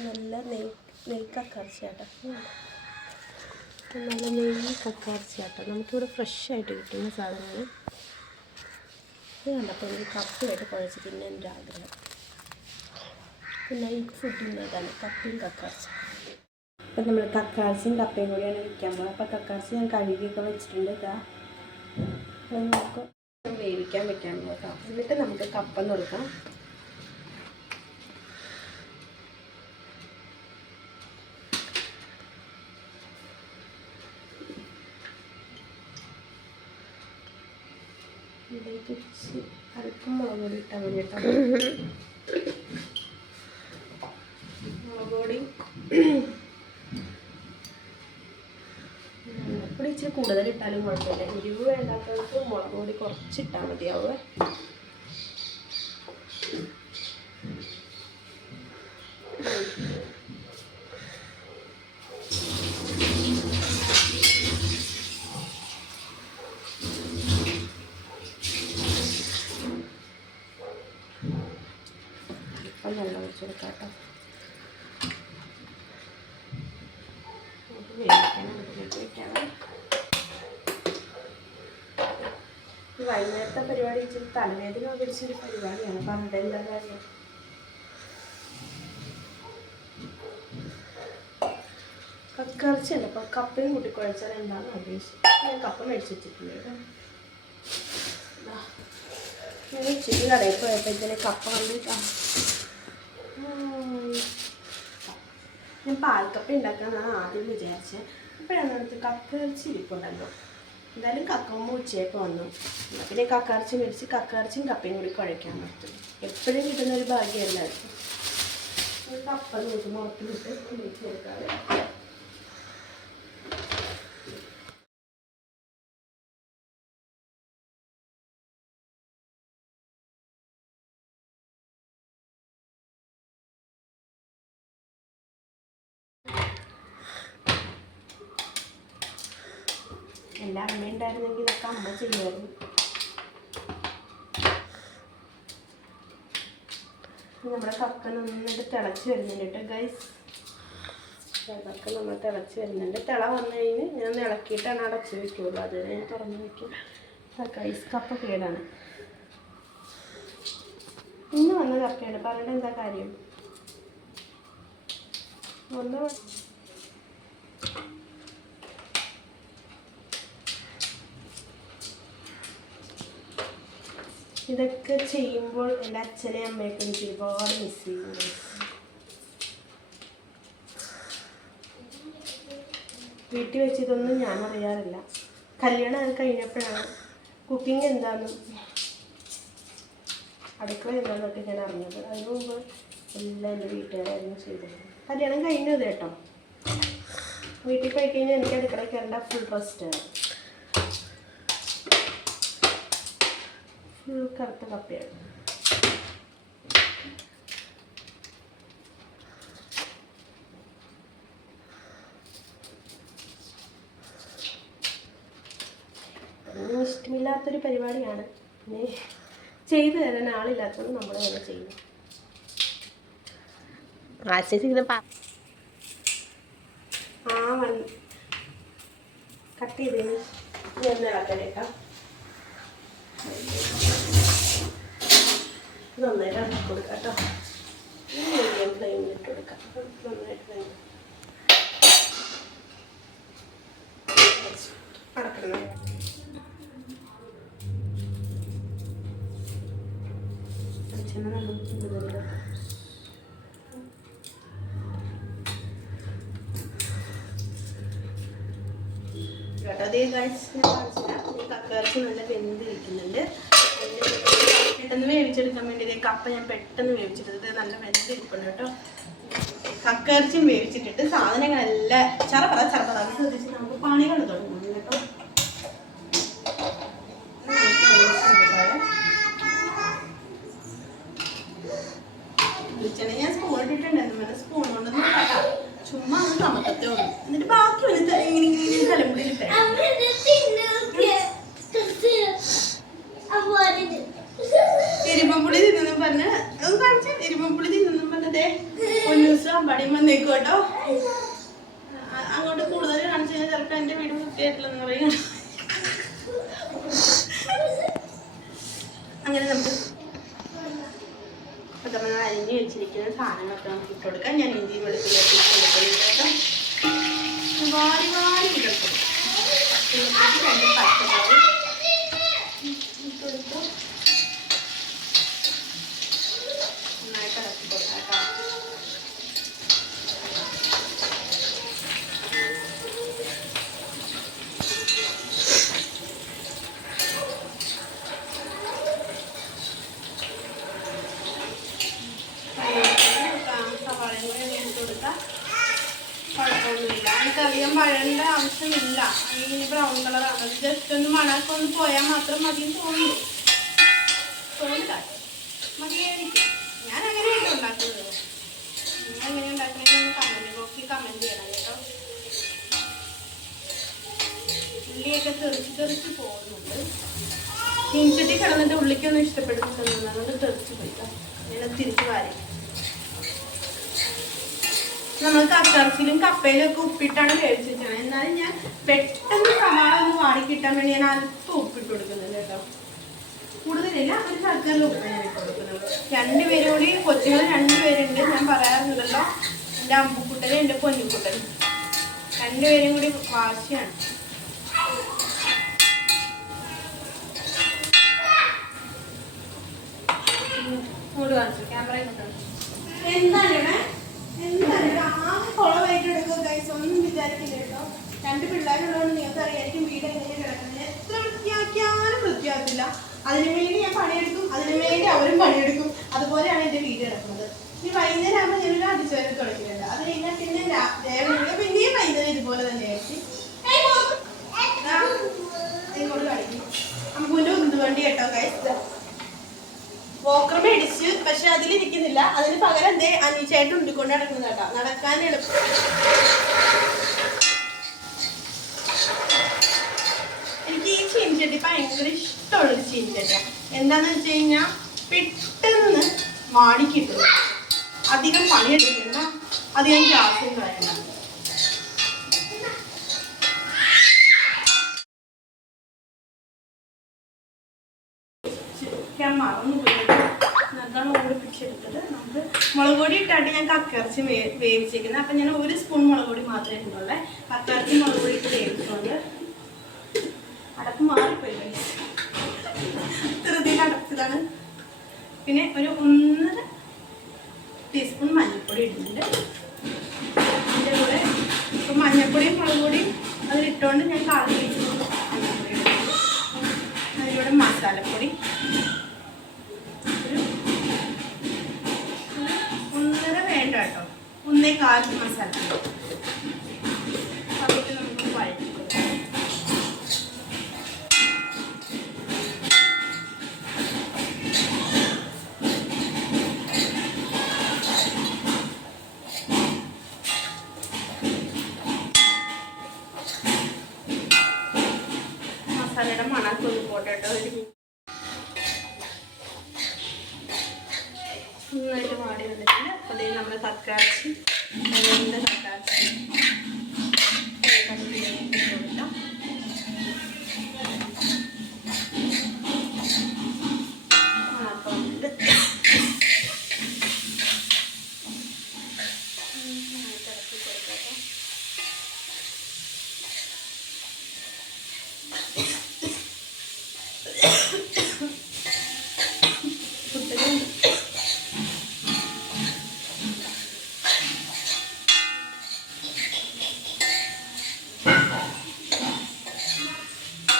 നല്ല നെയ് നെയ് കക്കറച്ചിയാട്ടോ നല്ല നെയ്യ് കക്കറച്ചിയാട്ടോ നമുക്കിവിടെ ഫ്രഷ് ആയിട്ട് കിട്ടുന്ന സാധനങ്ങൾ ഇത് കണ്ടപ്പോൾ എനിക്ക് കപ്പയായിട്ട് കുഴച്ച് തിന്നാൻ എന്റെ ആഗ്രഹം. പിന്നെ ഈ ഫുഡിന്റെ ഇതാണ് കപ്പയും കക്കറച്ചി അപ്പം നമ്മൾ കക്കാർച്ചയും കപ്പയും കൂടിയാണ് വെക്കാൻ പോകുന്നത്. അപ്പോൾ കക്കാർച്ച ഞാൻ കഴുകിയൊക്കെ വെച്ചിട്ടുണ്ട് ഇതാ. നമുക്ക് വേവിക്കാൻ വെക്കാൻ നോക്കാം എന്നിട്ട് നമുക്ക് കപ്പ കൊടുക്കാം ഇച്ചിരി അല്പം മുളക് പൊടി ഇട്ടാൽ മതി കേട്ടോ മുളക് പൊടി മഞ്ഞപ്പൊടി ഇച്ചിരി കൂടുതൽ ഇട്ടാലും കുഴപ്പമില്ല എരിവ് വേണ്ടാത്തവർക്ക് മുളക് പൊടി കുറച്ചിട്ടാൽ മതിയാവുക അപ്പം വെള്ളം ഒഴിച്ച് കൊടുക്കാം കേട്ടോ വൈകുന്നേരത്തെ പരിപാടി ഇച്ചിരി തലവേദന പിടിച്ചൊരു പരിപാടിയാണ്. പറഞ്ഞിട്ട് എന്താ കാര്യം? കക്കറച്ചല്ല അപ്പം കപ്പയും കൂട്ടി കുഴച്ചാൽ എന്താണെന്ന് ഉദ്ദേശിച്ചത് ഞാൻ കപ്പ മേടിച്ച് വെച്ചിട്ടുണ്ട് കേട്ടോ. ഞാൻ ഉച്ചയ്ക്ക് കടയിൽ പോയപ്പോഴത്തേന് കപ്പ കണ്ടിട്ടാ ഞാൻ പാൽക്കപ്പ ഉണ്ടാക്കാന്നാണ് ആദ്യം വിചാരിച്ചത് അപ്പോഴാണ് നമുക്ക് കക്ക ഇറച്ചി ഇരിപ്പുണ്ടല്ലോ. എന്തായാലും കക്കമ്മ ഉച്ചയൊക്കെ വന്നു. പിന്നെ കക്കറച്ചി മേടിച്ച് കക്കറച്ചിയും കപ്പയും കൂടി കുഴയ്ക്കാൻ പറ്റും എപ്പോഴും കിട്ടുന്ന ഒരു ഭാഗ്യമല്ലായിരുന്നു കപ്പ നോക്കി മുളക്കിലിട്ട് കുളിച്ച് എന്റെ അമ്മ ഉണ്ടായിരുന്നെങ്കിൽ ഇതൊക്കെ അമ്മ ചെയ്യുമായിരുന്നു. നമ്മുടെ കക്ക നന്നായിട്ട് തിളച്ച് വരുന്നുണ്ട് കേട്ടോ ഗൈസ് കക്ക നമ്മൾ തിളച്ച് വരുന്നുണ്ട്. തിള വന്നു കഴിഞ്ഞ് ഞാൻ ഇളക്കിയിട്ടാണ് അടച്ച് വെക്കുള്ളൂ അത് ഞാൻ തുറന്ന് വെക്കും. ഗൈസ് കപ്പ കേടാണ്. ഇന്ന് വന്ന കപ്പയാണ്. പറയേണ്ട എന്താ കാര്യം? ഒന്ന് ഇതൊക്കെ ചെയ്യുമ്പോൾ എന്റെ അച്ഛനെയും അമ്മയൊക്കെ എനിക്ക് ഒരുപാട് മിസ് ചെയ്യുന്നു വീട്ടിൽ വെച്ച് ഇതൊന്നും ഞാൻ അറിയാറില്ല കല്യാണം അത് കഴിഞ്ഞപ്പോഴാണ്. കുക്കിംഗ് എന്താണെന്നും അടുക്കള എന്താണെന്നൊക്കെ ഞാൻ അറിഞ്ഞത്. അതിന് മുമ്പ് എല്ലാം എന്റെ വീട്ടുകാരായിരുന്നു ചെയ്തത്. കല്യാണം കഴിഞ്ഞത് കേട്ടോ. വീട്ടിൽ പോയി കഴിഞ്ഞാൽ എനിക്ക് അടുക്കളയ്ക്ക് കയറേണ്ട ഫുൾ റെസ്റ്റാണ് ഫുൾ കറുത്ത കപ്പയാണ്. ഇഷ്ടമില്ലാത്തൊരു പരിപാടിയാണ്. പിന്നെ ചെയ്തു തരാൻ ആളില്ലാത്തത് നമ്മൾ തന്നെ ചെയ്യും ആ മൺ കട്ട് ചെയ്തതിന് ഞാൻ ഇളക്കല്ലേ കേട്ടോ നന്നായിട്ട് ഇളക്കി കൊടുക്കാം കേട്ടോ മീഡിയം ഫ്ലെയിമിൽ ഇട്ട് കൊടുക്കാം. നന്നായിട്ട് ഫ്ലെയിം അടക്കണം. കേട്ടോ അതേ കാഴ്ച കക്കയിറച്ചി നല്ല വെന്ത് ഇരിക്കുന്നുണ്ട് അതിന് വേവിച്ചെടുക്കാൻ വേണ്ടി ഇതേ കപ്പ ഞാൻ പെട്ടെന്ന് വേവിച്ചിട്ടത് നല്ല വെന്ത് ഇരിപ്പുണ്ട് കേട്ടോ. കക്കയിറച്ചിയും വേവിച്ചിട്ടിട്ട് സാധനങ്ങളെല്ലാം ചറപറ ചറപറ അത് ശ്രദ്ധിച്ച് നമുക്ക് പണികൾ തുടങ്ങും കേട്ടോ വെളിച്ചെണ്ണ ഞാൻ സ്പൂൺ ഇട്ടിട്ടുണ്ടായിരുന്നു പിന്നെ സ്പൂൺ കൊണ്ടൊന്നും ഇല്ല. ചുമ്മാ ഒന്ന് കമക്കത്തേ ഉള്ളൂ എന്നിട്ട് ബാക്കി ഒരു ത- ഇങ്ങനെ ഇങ്ങനെ തലമുടിയിലിട്ടേ എരിമ്പുളി തിന്നു പറഞ്ഞ കാണിച്ച എരിമ്പുളി തിന്നു പറഞ്ഞതേ ഒരു ദിവസം അമ്പടി വൃത്തിയായിട്ടില്ലെന്ന് പറയുക അങ്ങനെ നമുക്ക് അപ്പം നമ്മൾ അരിഞ്ഞ് വെച്ചിരിക്കുന്ന സാധനങ്ങളൊക്കെ നമുക്ക് ഇട്ട് കൊടുക്കാം ഞാൻ ഇഞ്ചി വെളുത്തുള്ളിയൊക്കെ ഇട്ട് കൊടുക്കുന്നുണ്ട് കേട്ടോ വാരി വാരി ഇതിലേക്ക് രണ്ട് പച്ചമുളക് ഇട്ട് കൊടുക്കും നന്നായിട്ട് ഇളക്കി കൊടുക്കാം കേട്ടോ സവാളയും കൂടെ ഇട്ട് കൊടുത്താൽ കുഴപ്പമൊന്നുമില്ല വഴേണ്ട ആവശ്യമില്ല. അല്ലെങ്കിൽ ബ്രൗൺ കളറാണ് അത് ജസ്റ്റ് ഒന്ന് മണക്കൊന്ന് പോയാൽ മാത്രം മതി തോന്നുന്നു. തോന്നില്ല. മതിയായിരിക്കും. ഞാൻ അങ്ങനെ ഉണ്ടാക്കുന്നത്. എങ്ങനെ ഉള്ളിയൊക്കെ തെറിച്ച് തെറിച്ച് പോകുന്നുണ്ട്. ചീൻചട്ടി കിടന്നിട്ട് ഉള്ളിക്കൊന്നും ഇഷ്ടപ്പെടുന്നില്ല അതുകൊണ്ട് തെറിച്ച് പോയി ഞാൻ തിരിച്ച് വാരി. നമ്മൾ കക്കറച്ചിലും കപ്പയിലും ഒക്കെ ഉപ്പിട്ടാണ് വേവിച്ചിട്ടാണ് എന്നാലും ഞാൻ പെട്ടെന്ന് സവാള ഒന്ന് വാടി കിട്ടാൻ വേണ്ടി ഞാൻ അല്പം ഉപ്പിട്ട് കൊടുക്കുന്നുണ്ട് കേട്ടോ. കൂടുതലില്ല ഒരു സർക്കാരിൽ ഉപ്പ് ഞാൻ ഇട്ട് കൊടുക്കുന്നുണ്ട്. രണ്ടുപേരും കൂടി കൊച്ചുകൾ രണ്ടുപേരുണ്ട് ഞാൻ പറയാറുണ്ടല്ലോ. എന്റെ അമ്പുക്കുട്ടനും എന്റെ പൊന്നിക്കുട്ടനും. രണ്ടുപേരും കൂടി വാശിയാണ്. എന്താണ് രണ്ട് പിള്ളേരുള്ളതുകൊണ്ട് നിങ്ങൾക്ക് അറിയായിരിക്കും വീട് എങ്ങനെ കിടക്കുന്നത്. എത്ര വൃത്തിയാക്കിയാലും വൃത്തിയാക്കില്ല അതിനു വേണ്ടി ഞാൻ പണിയെടുക്കും അതിനു വേണ്ടി അവരും പണിയെടുക്കും. അതുപോലെയാണ് എന്റെ വീട് കിടക്കുന്നത്. ഇനി വൈകുന്നേരം ആകുമ്പോൾ ഞാനൊരു അടിച്ചു വരെ തുടങ്ങിയിട്ടുണ്ട്. അത് കഴിഞ്ഞാൽ പിന്നെ ദേവനില്ല പിന്നെയും വൈകുന്നേരം ഇതുപോലെ തന്നെ ആയിരിക്കും. ഉന്തുവണ്ടി കേട്ടോ ഗൈസ് വോക്കർ മേടിച്ച് പക്ഷെ അതിലിരിക്കുന്നില്ല. അതിന് പകരം എന്തേ അനീച്ചായിട്ട് ഉണ്ടിക്കൊണ്ട് നടക്കുന്നത് കേട്ടോ. നടക്കാൻ എളുപ്പം. ചീനിച്ചട്ടി ഭയങ്കര ഇഷ്ടമുള്ളൊരു ചീനിച്ചട്ടിയാണ് എന്താന്ന് വെച്ച് കഴിഞ്ഞാൽ പെട്ടെന്ന് വാടി കിട്ടും. അധികം പണിയെടുക്കണ്ട അധികം ഗ്യാസും നമുക്ക് മുളക് പൊടി ഇട്ടായിട്ട് ഞാൻ കക്കിറച്ചി വേ വേവിച്ചേക്കുന്നത്. അപ്പം ഞാൻ ഒരു സ്പൂൺ മുളക് പൊടി മാത്രമേ ഇട്ടുള്ളൂ. കക്കിറച്ചി മുളക് പൊടി ഇട്ട് വേവിച്ചുകൊണ്ട് അടപ്പ് മാറിപ്പോയി. ധൃതിയിൽ പിന്നെ ഒരു ഒന്നര ടീസ്പൂൺ മഞ്ഞൾപ്പൊടി ഇടുന്നുണ്ട്. അതിന്റെ കൂടെ ഇപ്പം മഞ്ഞൾപ്പൊടിയും മുളക് പൊടിയും അതിലിട്ടുകൊണ്ട് ഞാൻ ഇടുന്നുണ്ട് അതിലൂടെ മസാലപ്പൊടി. ഒരു ഒന്നര വേണ്ട കേട്ടോ. ഒന്നേ കാൽ മസാല അതിട്ട് നമുക്ക് വഴറ്റി കൊടുക്കാം ഒന്ന് പോട്ടെ കേട്ടോ ഒരു മിനിറ്റ്. നന്നായിട്ട് വാടി വന്നിട്ടുണ്ട് അപ്പോൾ അതേ നമ്മൾ തക്കാച്ചി വെന്ത തക്കാച്ചി കൊടുക്കാം മണമൊക്കെ വന്നിട്ട് നന്നായിട്ട് ഇളക്കി കൊടുക്കാം കേട്ടോ കുത്തലും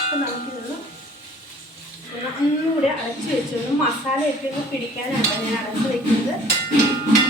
അപ്പം നമുക്കിതൊന്ന് ഒന്ന് ഒന്നുകൂടെ അടച്ചു വെച്ചു. മസാല മസാലയൊക്കെ ഒന്ന് പിടിക്കാനാണ് ഞാൻ അടച്ചു വെക്കുന്നത്.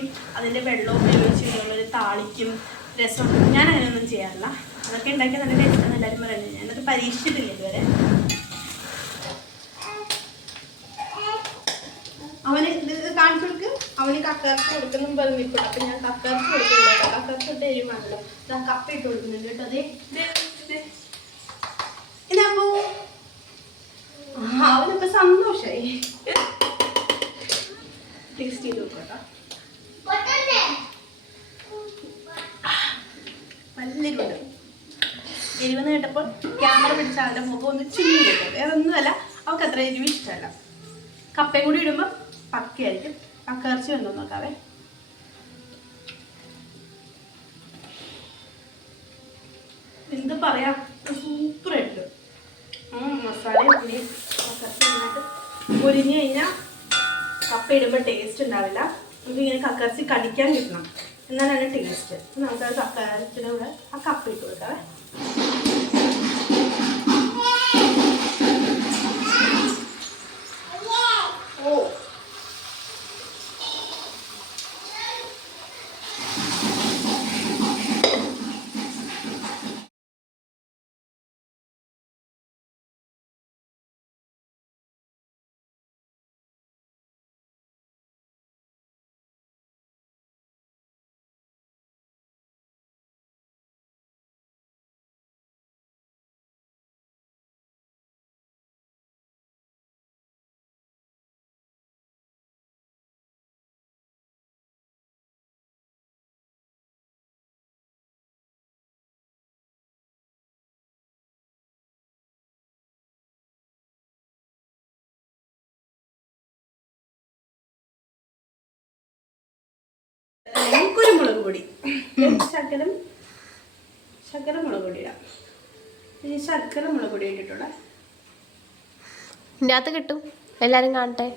മേടിക്കും അതിന്റെ വെള്ളം ഉപയോഗിച്ച് ഇതുള്ളൊരു താളിക്കും രസം. ഞാൻ അങ്ങനെയൊന്നും ചെയ്യാറില്ല. അതൊക്കെ ഉണ്ടാക്കിയാൽ നല്ല ടേസ്റ്റാണ് എല്ലാവരും പറയുന്നത്. ഞാനത് പരീക്ഷിച്ചിട്ടില്ല ഇതുവരെ. അവന് ഇത് കാണിച്ചു കൊടുക്ക്. അവന് കക്കർച്ച് കൊടുക്കുന്നു പറഞ്ഞു ഇപ്പോൾ അപ്പൊ ഞാൻ കക്കർച്ച് കൊടുക്കുന്നില്ല കക്കർച്ച് ഇട്ട് എരിമാണല്ലോ ഞാൻ കപ്പ ഇട്ട് കൊടുക്കുന്നുണ്ട് കേട്ടോ. അതെ അവനിപ്പോ സന്തോഷായി. ടേസ്റ്റ് ചെയ്ത് നോക്കട്ടോ എരിവുണ്ട് എരിവെന്ന് കേട്ടപ്പോൾ ക്യാമറ പിടിച്ച ആളുടെ മുഖം ഒന്ന് ചിന്നി കേട്ടോ വേറെ ഒന്നുമല്ല അവൾക്ക് അത്ര എരിവ് ഇഷ്ടമല്ല. കപ്പയും കൂടി ഇടുമ്പോൾ പക്കയായിരിക്കും. പക്കയിറച്ചി ഉണ്ടോ നോക്കാവേ. എന്ത് പറയാ? സൂപ്പർ ആയിട്ട് മസാല ഉള്ളി പൊരിഞ്ഞ് കഴിഞ്ഞാൽ കപ്പ ഇടുമ്പോൾ ടേസ്റ്റ് ഉണ്ടാവില്ല. നമുക്ക് ഇങ്ങനെ കക്കറച്ചി കടിക്കാൻ കിട്ടണം. എന്നാലാണ് ടേസ്റ്റ് നമുക്ക് ആ കക്കയിറച്ചിയുടെ കൂടെ ആ കപ്പ ഇട്ട് പൊടി. ശകലം ശകല മുളക് പൊടി ഇടാം. ഇനി ശർക്കര മുളക് പൊടി ഇട്ടിട്ടുള്ള ഇതിന്റെ അകത്ത് കിട്ടും. എല്ലാവരും കാണട്ടെ.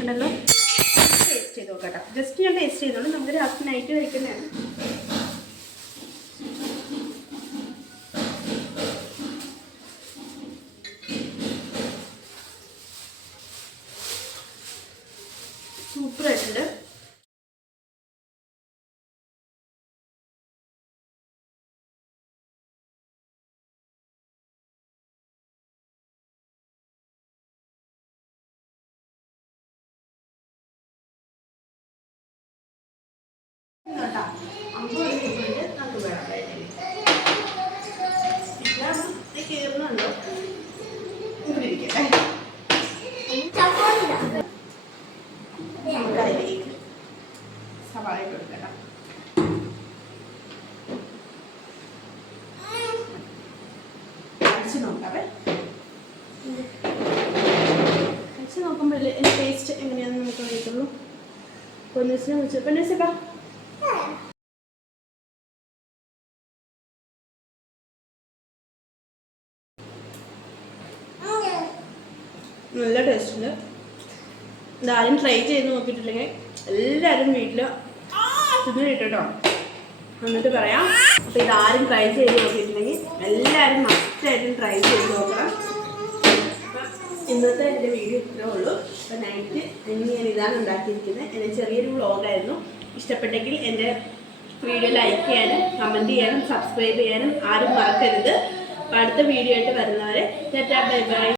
ഉണ്ടല്ലോ ടേസ്റ്റ് ചെയ്ത് നോക്കാം ജസ്റ്റ് ഞാൻ ടേസ്റ്റ് ചെയ്തോളൂ. നമുക്ക് രാത്രി നൈറ്റ് കഴിക്കുന്നതാണ് സൂപ്പർ ആയിട്ടുണ്ട് കേട്ടോ അമ്പത് രൂപയുടെ നമുക്ക് വേണം ഇതാണ് ഇത് കയറുന്നുണ്ടോ ഇവിടെ ഇരിക്കട്ടെ നമുക്ക് അതിലേക്ക് സവാള ഇട്ട് കൊടുക്കാം കഴിച്ച് നോക്കാവേ കഴിച്ച് നോക്കുമ്പോൾ ടേസ്റ്റ് എങ്ങനെയാണെന്ന് നമുക്ക് അറിയത്തുള്ളൂ പൊന്നൂസിനെ വിളിച്ചു പൊന്നൂസിപ്പാ നല്ല ടേസ്റ്റ് ഉണ്ട് ഇതാരും ട്രൈ ചെയ്ത് നോക്കിയിട്ടില്ലെങ്കിൽ എല്ലാവരും വീട്ടിൽ തിന്നിട്ടോ എന്നിട്ട് പറയാം. അപ്പോൾ ഇതാരും ട്രൈ ചെയ്ത് നോക്കിയിട്ടില്ലെങ്കിൽ എല്ലാവരും മസ്റ്റായിട്ടും ട്രൈ ചെയ്ത് നോക്കണം. അപ്പം ഇന്നത്തെ എന്റെ വീഡിയോ ഇത്രേ ഉള്ളൂ. അപ്പം നൈറ്റ് ഇനി ഞാൻ ഇതാണ് ഉണ്ടാക്കിയിരിക്കുന്നത്. എന്റെ ചെറിയൊരു വ്ളോഗായിരുന്നു ഇഷ്ടപ്പെട്ടെങ്കിൽ എന്റെ വീഡിയോ ലൈക്ക് ചെയ്യാനും കമന്റ് ചെയ്യാനും സബ്സ്ക്രൈബ് ചെയ്യാനും ആരും മറക്കരുത്. അപ്പോൾ അടുത്ത വീഡിയോ ആയിട്ട് വരുന്നവരെ ബൈ ബൈ